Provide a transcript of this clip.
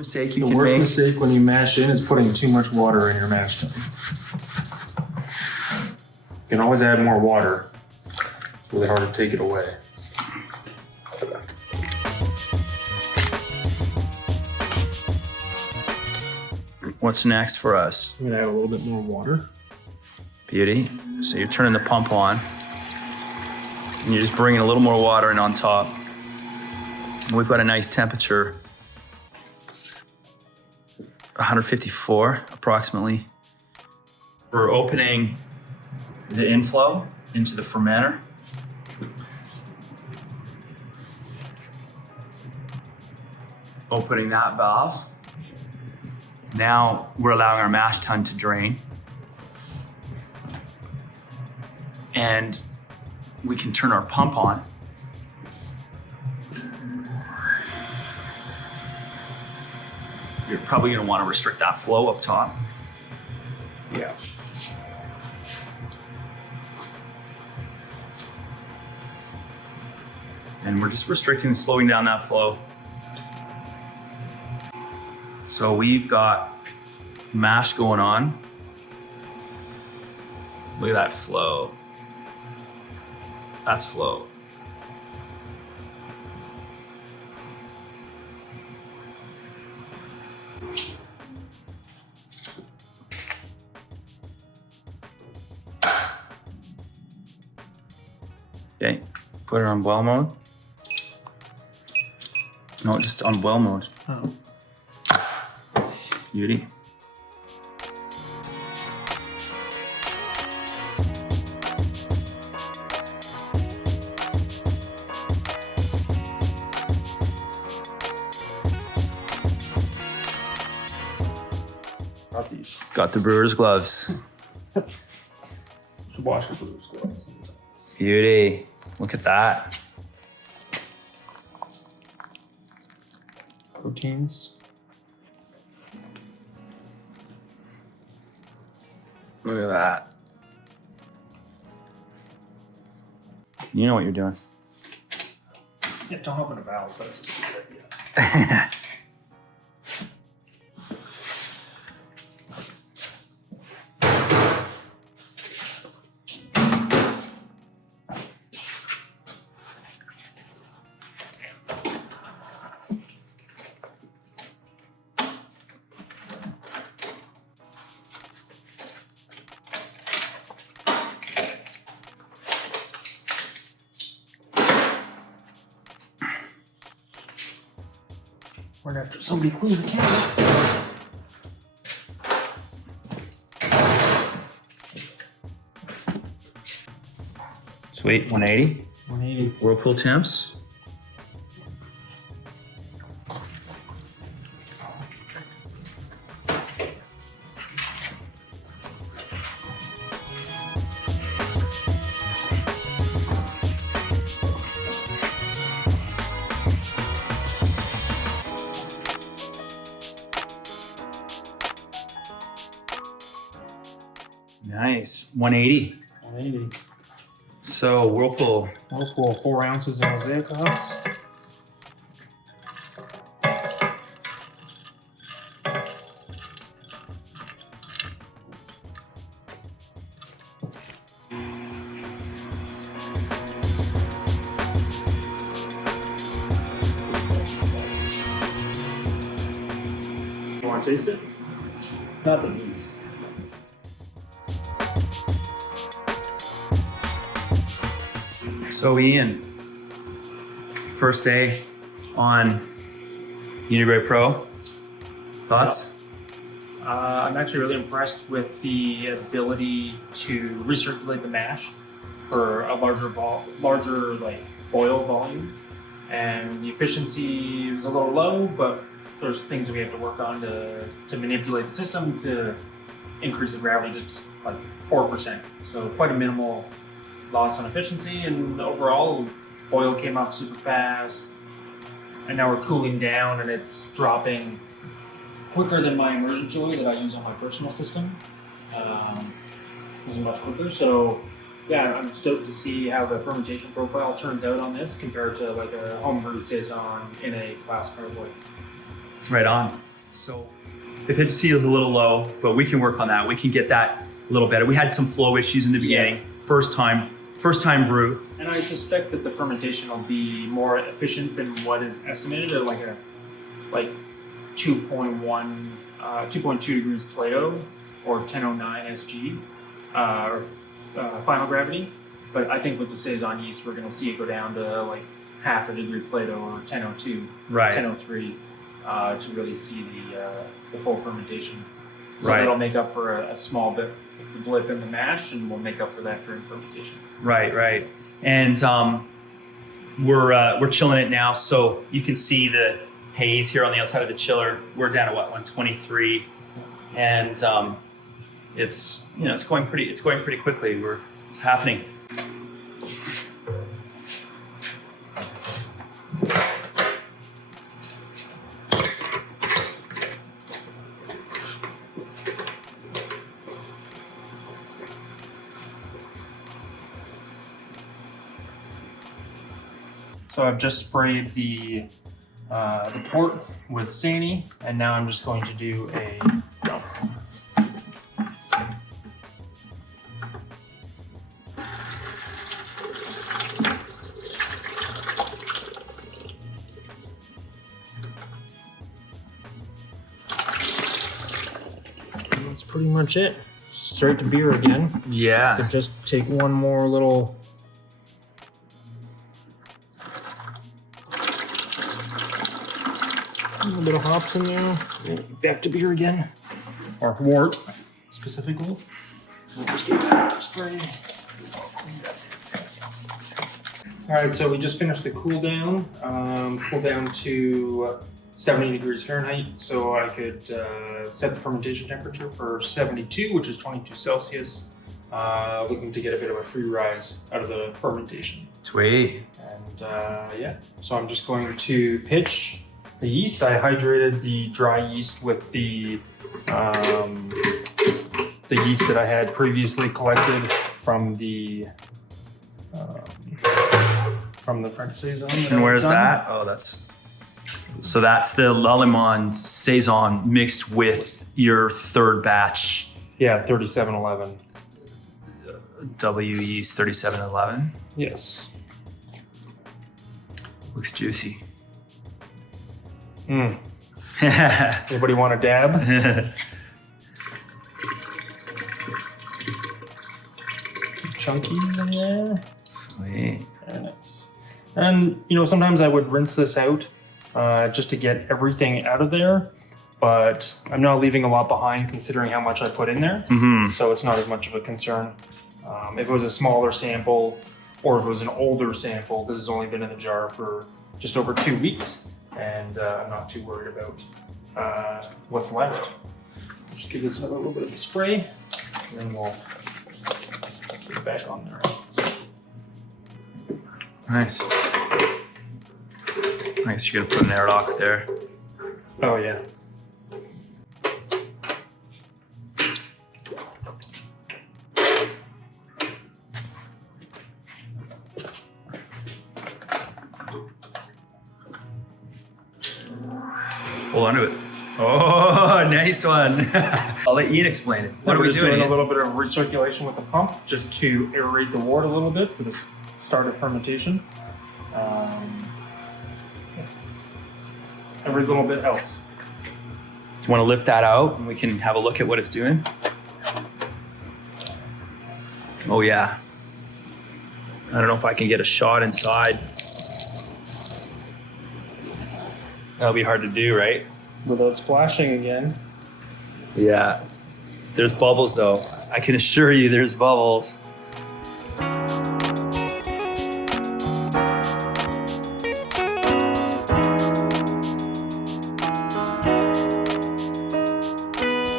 mistake you The can worst make? mistake when you mash in is putting too much water in your mash tun. You can always add more water. It's really hard to take it away. What's next for us? I'm gonna add a little bit more water. Beauty. So you're turning the pump on and you're just bringing a little more water in on top. We've got a nice temperature, 154 approximately. We're opening the inflow into the fermenter. Opening that valve. Now we're allowing our mash tun to drain. And we can turn our pump on. You're probably gonna wanna restrict that flow up top. Yeah. And we're just restricting and slowing down that flow. So we've got mash going on. Look at that flow. That's flow. Okay, put it on boil mode. No, just on boil mode. Oh. Beauty. Got these. Got the brewer's gloves. Should wash the brewer's gloves sometimes. Beauty. Look at that. Proteins. Look at that. You know what you're doing. Yeah, don't open the valves. That's just a good idea. Right after somebody cleaned the camera. Sweet, 180. 180. Whirlpool temps. Nice, 180. 180. So Whirlpool. Whirlpool, 4 ounces of mosaic hops. You want to taste it? Not the least. So Ian, first day on Unigrade Pro. Thoughts? I'm actually really impressed with the ability to recirculate the mash for a larger like boil volume, and the efficiency was a little low, but there's things that we have to work on to manipulate the system to increase the gravity just like 4%. So quite a minimal loss on efficiency, and overall boil came up super fast, and now we're cooling down and it's dropping quicker than my immersion chiller that I use on my personal system. This is much quicker, so yeah, I'm stoked to see how the fermentation profile turns out on this compared to like a home brewed saison in a glass carboy. Right on. So the efficiency is a little low, but we can work on that. We can get that a little better. We had some flow issues in the beginning. First time brew. And I suspect that the fermentation will be more efficient than what is estimated at like 2.2 degrees Plato or 1009 SG or final gravity. But I think with the Saison yeast, we're going to see it go down to like half a degree Plato or 1002, Right. 1003 to really see the full fermentation. So Right. that'll make up for a small bit of the blip in the mash, and we'll make up for that during fermentation. Right. And we're chilling it now, so you can see the haze here on the outside of the chiller. We're down at 123, and it's going pretty quickly. It's happening. So I've just sprayed the port with Sani, and now I'm just going to do a dump. And that's pretty much it. Straight to beer again. Yeah. So just take one more little. A little bit of hops in there. Back to beer again. Or wort, specifically. We'll just give that a spray. Alright, so we just finished the cool down. Cool down to 70 degrees Fahrenheit. So I could set the fermentation temperature for 72, which is 22 Celsius. Looking to get a bit of a free rise out of the fermentation. Sweet. And yeah, so I'm just going to pitch the yeast. I hydrated the dry yeast with the yeast that I had previously collected from the French Saison. And where's that? Oh, that's the Lallemand Saison mixed with your third batch Yeah, 3711. W yeast 3711. Yes. Looks juicy. Anybody want a dab? Chunkies in there. Sweet. Very nice. And sometimes I would rinse this out just to get everything out of there, but I'm not leaving a lot behind considering how much I put in there. Mm-hmm. So it's not as much of a concern. If it was a smaller sample or if it was an older sample, this has only been in the jar for just over 2 weeks, and I'm not too worried about what's left. Just give this another little bit of a spray, and then we'll put it back on there. Nice. Nice. You're gonna put an airlock there. Oh yeah. Hold on to it. Oh, nice one. I'll let Ian explain it. What are we just doing? a Ian? little bit of recirculation with the pump just to aerate the wort a little bit for the start of fermentation. Every little bit helps. Do you want to lift that out and we can have a look at what it's doing? Oh yeah. I don't know if I can get a shot inside. That'll be hard to do, right? Without splashing again. Yeah. There's bubbles though. I can assure you there's bubbles.